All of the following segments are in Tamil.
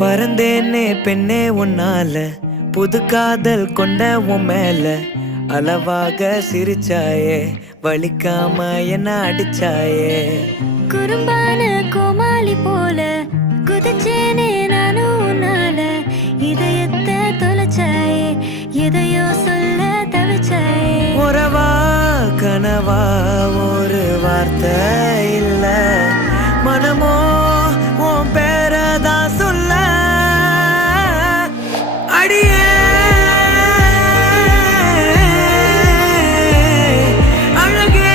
பறந்தேனே பெண்ணே உன்னால, புது காதல் கொண்ட உன் மேல. அளவாக சிரிச்சாயே, வலிக்காம என்ன அடிச்சாயே. குறும்பான கோமாளி போல குதிச்சேனே நானும் உன்னால. இதயத்தை தொலைச்சாயே, எதையோ சொல்ல தவிச்சாயே. உறவா கனவா ஒரு வார்த்தை இல்ல, மனமோ உன் பேரதான் சொல்ல. அடியே அழகே,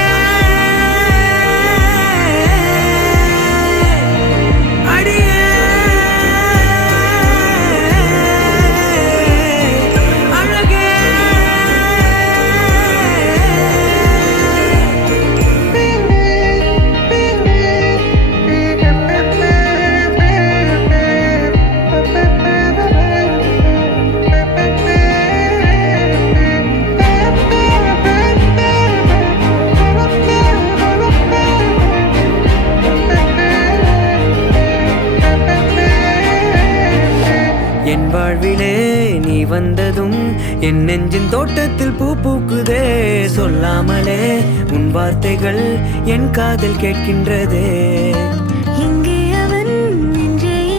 அடியே அழகே. என் வாழ்விலே நீ வந்ததும் என் நெஞ்சின் தோட்டத்தில் பூ பூக்குதே. சொல்லாமலே உன் வார்த்தைகள் என் காதில் கேட்கின்றதே.